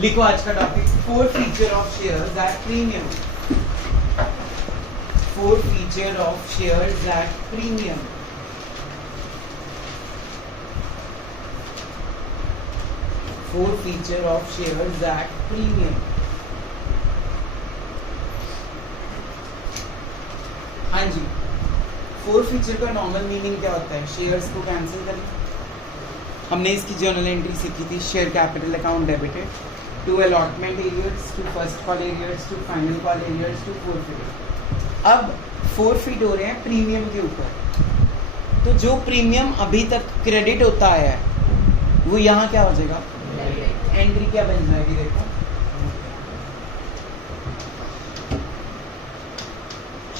लिखो आज का topic, 4 feature of shares at premium. 4 feature of shares at premium. Four feature of shares at premium. हाँ जी, 4 feature का normal meaning क्या होता है? शेयर्स को कैंसिल करना। हमने इसकी जर्नल एंट्री सीखी थी, share capital account debited to allotment arrears, to first call arrears, to final call arrears, to forfeit. अब फोरफिट हो रहे हैं प्रीमियम के ऊपर, तो जो प्रीमियम अभी तक क्रेडिट होता है वो यहाँ क्या हो जाएगा? एंट्री क्या बन जाएगी? देखो,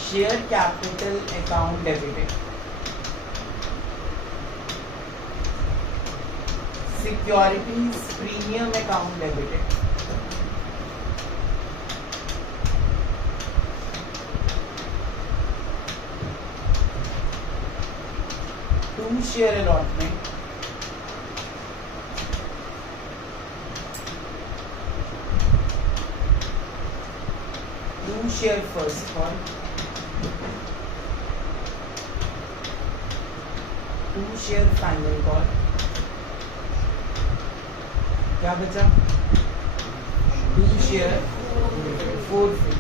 share capital account debited, securities premium account debited, to share allotment, to share first call, to share final call, क्या बचा? To share forfeit.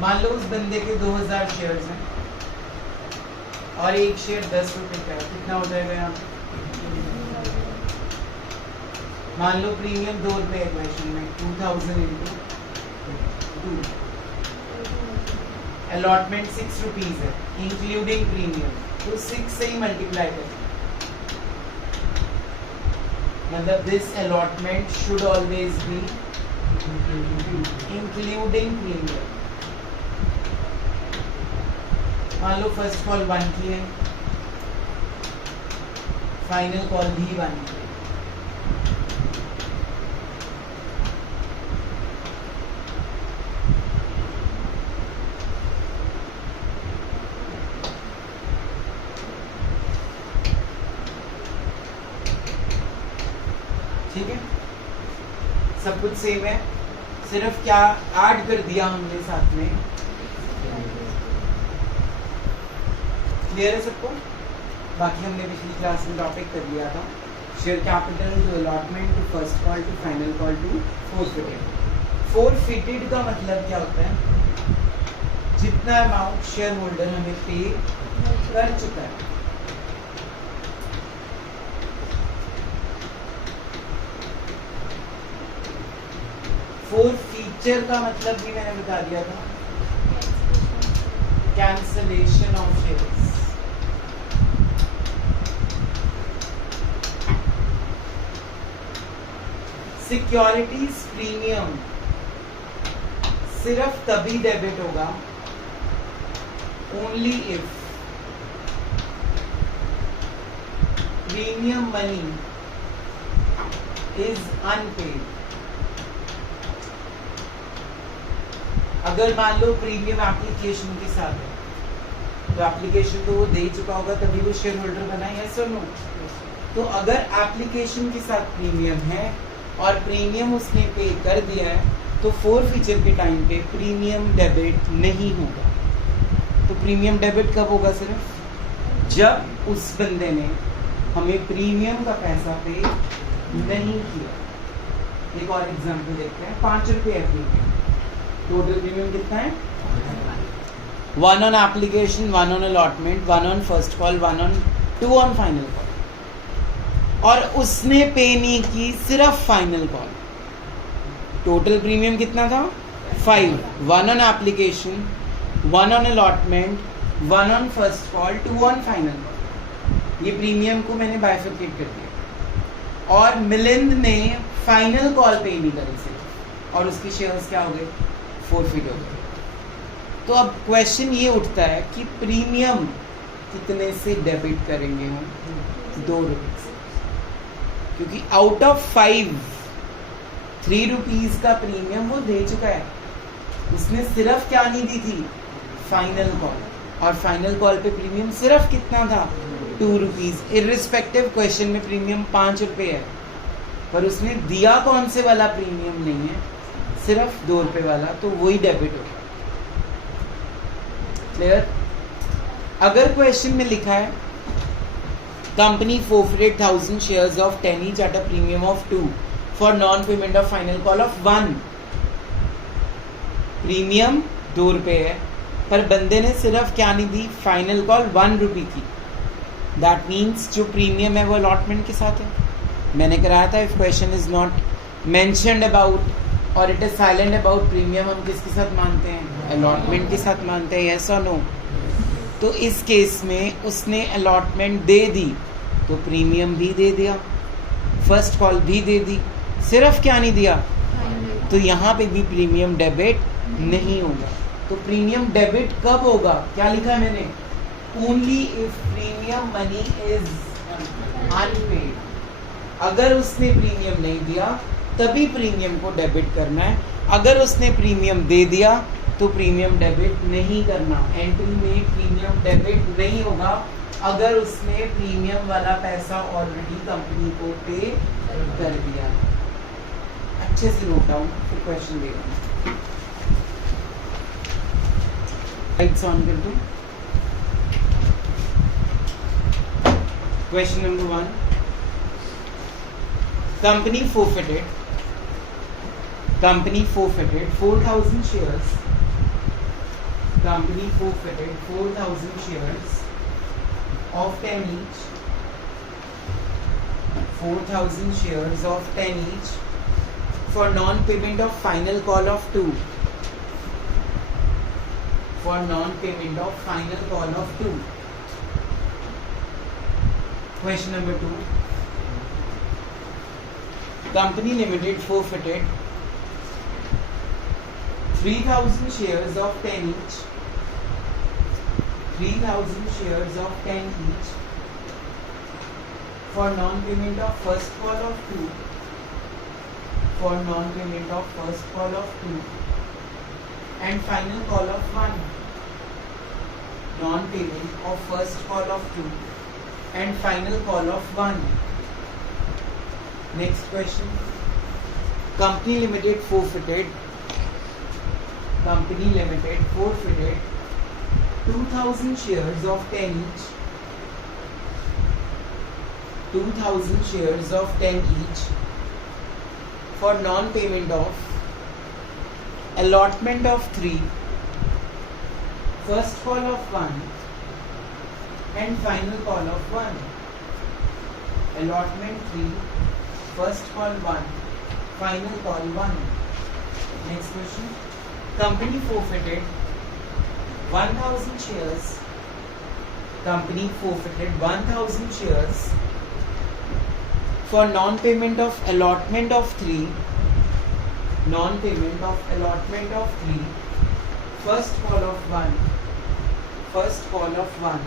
मान लो उस बंदे के 2000 शेयर्स हैं और एक शेयर 10 रुपए का है, कितना हो जाएगा यहाँ पे? मान लो प्रीमियम 2 रुपए है क्वेश्चन में, 2000 इंटू 2, अलॉटमेंट 6 रुपीज है इंक्लूडिंग प्रीमियम, तो 6 से ही मल्टीप्लाई करें। मतलब this allotment should always be including premium. मान लो फर्स्ट कॉल 1 की है, फाइनल कॉल भी 1 की है। ठीक है, सब कुछ सेम है, सिर्फ क्या ऐड कर दिया हमने साथ में। क्लियर है सबको? बाकी हमने पिछली क्लास में टॉपिक कर लिया था, share capital to allotment to first call to final call to forfeited. Forfeited का मतलब क्या होता है? जितना अमाउंट शेयर होल्डर हमें पे कर चुका है। फोर फीचर का मतलब भी मैंने बता दिया था, cancellation of shares. Securities premium सिर्फ तभी डेबिट होगा only if premium money is unpaid. अगर मान लो प्रीमियम एप्लीकेशन के साथ है, तो एप्लीकेशन तो वो दे चुका होगा तभी वो शेयर होल्डर बना है, यस और नो? तो अगर एप्लीकेशन के साथ प्रीमियम है और प्रीमियम उसने पे कर दिया है, तो फोर फीचर के टाइम पे प्रीमियम डेबिट नहीं होगा। तो प्रीमियम डेबिट कब होगा? सिर्फ जब उस बंदे ने हमें प्रीमियम का पैसा पे नहीं किया। एक और एग्जांपल देखते हैं, 5 रुपये है प्रीमियम, टोटल प्रीमियम कितना है? 1 on application, 1 on allotment, 1 on first call, 2 on final call, और उसने पे नहीं की सिर्फ फाइनल कॉल। टोटल प्रीमियम कितना था? 5। 1 on application, 1 on allotment, 1 on first call, 2 on final call. ये प्रीमियम को मैंने बाइफरकेट कर दिया, और मिलिंद ने फाइनल कॉल पे नहीं करी सिर्फ, और उसके शेयर्स क्या हो गए? फोरफिट हो गए। तो अब क्वेश्चन ये उठता है कि प्रीमियम कितने से डेबिट करेंगे हम? 2 रुपये से, क्योंकि आउट ऑफ 5 3 रुपीज का प्रीमियम वो दे चुका है। उसने सिर्फ क्या नहीं दी थी? फाइनल कॉल, और फाइनल कॉल पे प्रीमियम सिर्फ कितना था? ₹2। इर्रिस्पेक्टिव क्वेश्चन में प्रीमियम ₹5 है, पर उसने दिया कौन से वाला प्रीमियम नहीं है, सिर्फ ₹2 वाला, तो वही डेबिट होगा। क्लियर? अगर क्वेश्चन में लिखा है company forfeited 1000 shares of 10 each at a premium of 2 for non-payment of final call of 1, premium ₹2 है, पर बंदे ने सिर्फ क्या नहीं दी, फाइनल कॉल ₹1 की। दैट मीन्स जो प्रीमियम है वो अलॉटमेंट के साथ है। मैंने कराया था if question is not mentioned about और it is silent about premium, हम किसके साथ मानते हैं, अलॉटमेंट के साथ मानते हैं, यस और नो। तो इस केस में उसने अलॉटमेंट दे दी तो प्रीमियम भी दे दिया, फर्स्ट कॉल भी दे दी, सिर्फ क्या नहीं दिया, तो यहाँ पे भी प्रीमियम डेबिट नहीं होगा। तो प्रीमियम डेबिट कब होगा, क्या लिखा है मैंने, only if premium money is unpaid. अगर उसने प्रीमियम नहीं दिया तभी प्रीमियम को डेबिट करना है, अगर उसने प्रीमियम दे दिया तो प्रीमियम डेबिट नहीं करना। एंट्री में प्रीमियम डेबिट नहीं होगा अगर उसने प्रीमियम वाला पैसा ऑलरेडी कंपनी को पे कर दिया। अच्छे से नोट डाउन, फिर क्वेश्चन देगा। लाइट्स ऑन कर दूं। Question number 1, company forfeited 4,000 shares. Company forfeited 4,000 shares of 10 each. 4,000 shares of 10 each for non-payment of final call of 2. For non-payment of final call of 2. Question number 2. Company Limited forfeited 3,000 shares of 10 each. 3,000 shares of 10 each for non-payment of first call of 2. For non-payment of first call of 2 and final call of 1. Non-payment of first call of 2 and final call of 1. Next question. Company Limited forfeited 2,000 shares of 10 each. 2,000 shares of 10 each for non-payment of allotment of 3, first call of 1 and final call of 1. Allotment 3, first call 1, final call 1. Next question. Company forfeited 1,000 shares. Company forfeited 1,000 shares for non-payment of allotment of 3. Non-payment of allotment of 3. First call of 1. First call of 1.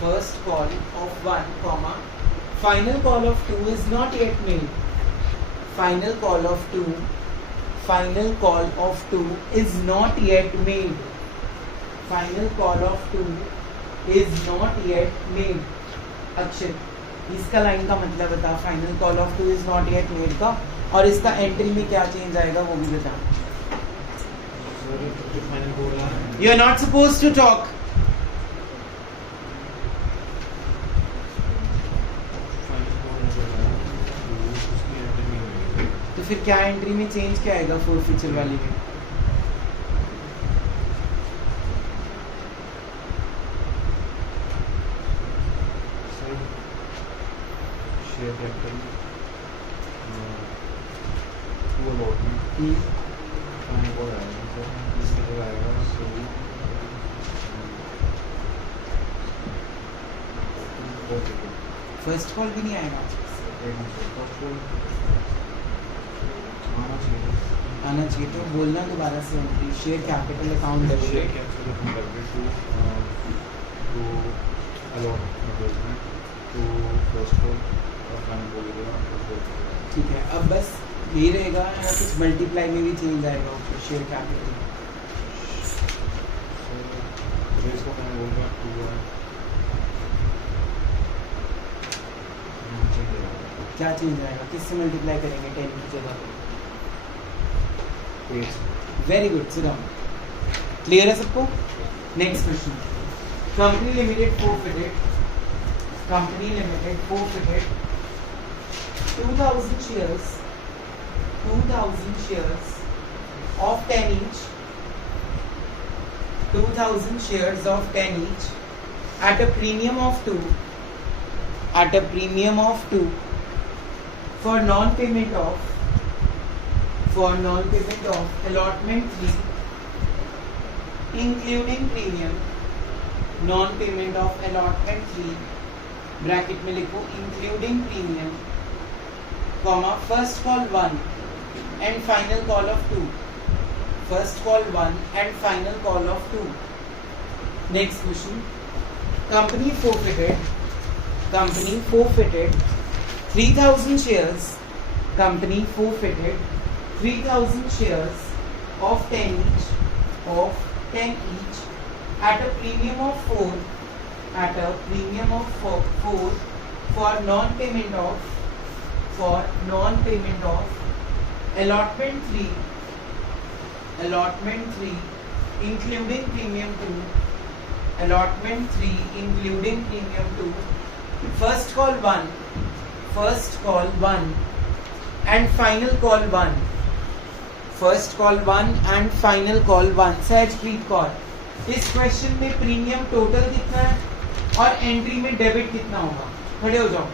First call of 1, comma. Final call of 2 is not yet made. Final call of 2. Final call of 2 is not yet made. Final call of 2 is not yet made. अक्षर, इसका line का मतलब बता, final call of 2 is not yet made का, और इसका entry में क्या चेंज आएगा वो भी बता। You are not suppose to talk. तो फिर क्या एंट्री में चेंज क्या आएगा फोर फीचर वाली में? Share capital to allotment final call आएगा, तो इसके लिए आएगा फर्स्ट कॉल भी नहीं आएगा, आना चाहिए। तो बोलना दोबारा से entry share capital account debit, share capital account debit to allotment to first call और फाइनल कॉल देगा। ठीक है, अब बस ये रहेगा या कुछ मल्टीप्लाई में भी चेंज आएगा उसमें शेयर कैपिटल? इसको मैं बोलूँगा टू क्या चेंज आएगा, किससे मल्टीप्लाई करेंगे 10 की जगह पे? 8. Very good, sit down. Clear है सबको? Next question. Company limited forfeited 2000 shares of 10 each, 2000 shares of 10 each at a premium of 2 for non-payment of allotment 3 including premium, non-payment of allotment 3 bracket में लिखो including premium, comma first call 1 and final call of 2, first call 1 and final call of 2. Next question. Company forfeited 3000 shares, company forfeited 3000 shares of 10 each at a premium of 4 for non-payment of allotment 3 including premium 2, first call 1 and final call 1, Sahajpreet Kaur. इस question में premium total कितना है और entry में debit कितना होगा? खड़े हो जाओ.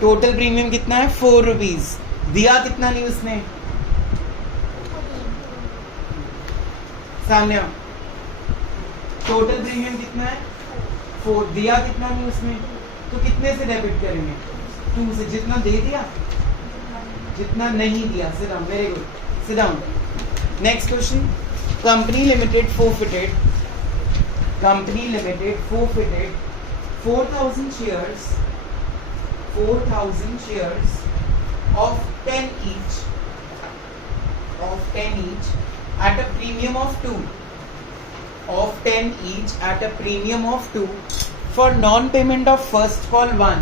टोटल प्रीमियम कितना है? 4 रुपीज. दिया कितना नहीं उसने? सामने आओ. टोटल प्रीमियम कितना है? 4. दिया कितना नहीं उसमें? तो कितने से डेबिट करेंगे? 2 से. जितना दे दिया, जितना नहीं दिया. Sit down. Very good. Sit down. Next question. Company limited forfeited 4,000 shares of 10 each at a premium of 2 for non-payment of first call 1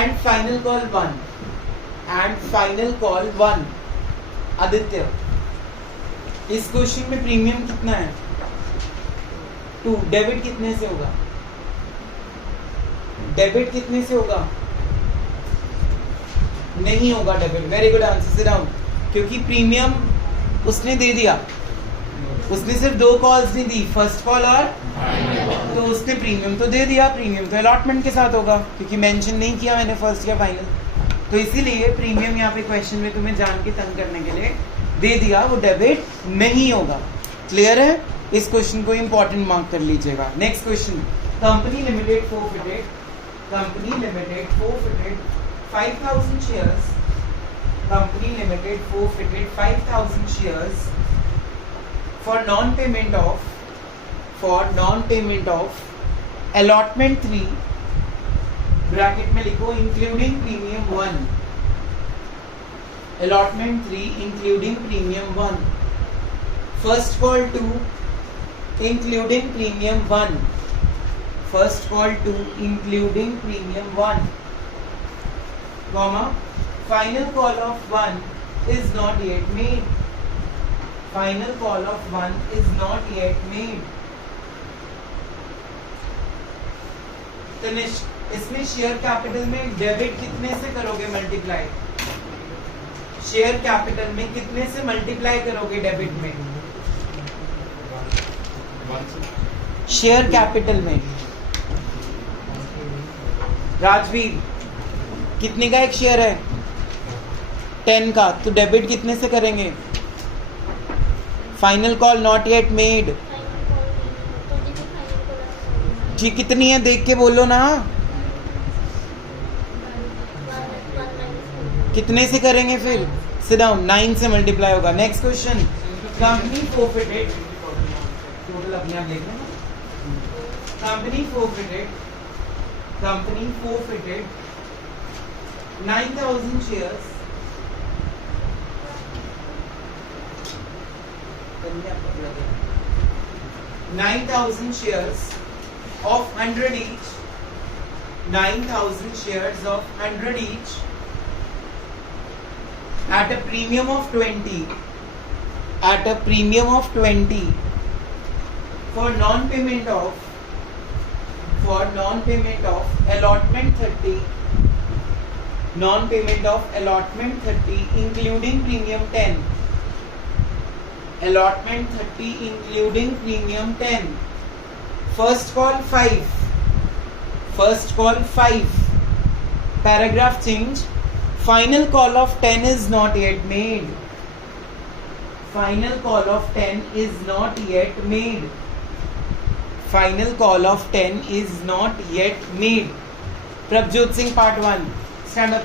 and final call 1. Aditya, इस क्वेश्चन में प्रीमियम कितना है? 2. डेबिट कितने से होगा? नहीं होगा debit. Very good answer. Sit down. क्योंकि प्रीमियम उसने दे दिया, उसने सिर्फ 2 कॉल्स नहीं दी, फर्स्ट कॉल और तो उसने प्रीमियम तो दे दिया. प्रीमियम तो अलॉटमेंट के साथ होगा क्योंकि मेंशन नहीं किया मैंने फर्स्ट या फाइनल. तो इसीलिए प्रीमियम यहाँ पे क्वेश्चन में तुम्हें जान के तंग करने के लिए दे दिया, वो डेबिट नहीं होगा. क्लियर है? इस क्वेश्चन को इंपॉर्टेंट मार्क कर लीजिएगा. Next question. Company limited forfeited 5,000 shares. Company Limited forfeited 5,000 shares for non-payment of allotment 3 bracket में लिखो including premium 1, allotment 3 including premium 1, first call 2 including premium 1, comma final call of 1 is not yet made. Tanishq, इसमें share capital में debit कितने से करोगे multiply? Share capital में कितने से मल्टीप्लाई करोगे डेबिट में? शेयर कैपिटल में राजवीर कितने का एक शेयर है? 10 का. तो डेबिट कितने से करेंगे? Final call not yet made. जी कितनी है देख के बोलो ना. कितने से करेंगे फिर? Sit down. 9 से मल्टीप्लाई होगा. Next question. Company forfeited, total अपने आप देख लेना. Company forfeited 9,000 shares 9,000 shares of 100 each. 9,000 shares of 100 each at a premium of 20. At a premium of 20 for non-payment of allotment 30. Non-payment of allotment 30 including premium 10. Allotment 30 including premium 10. First call 5. First call 5. Paragraph change. Final call of 10 is not yet made. Final call of 10 is not yet made. Final call of 10 is not yet made. Prabhjot Singh part 1 stand up.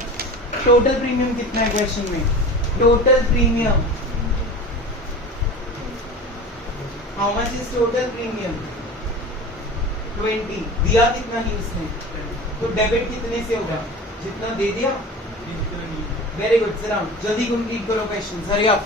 Total premium कितना है question में? Total premium how much is total premium? 20. दिया कितना ही उसने, तो debit कितने से होगा? जितना दे दिया. Very good. जल्दी कंप्लीट करो क्वेश्चन. Hurry up.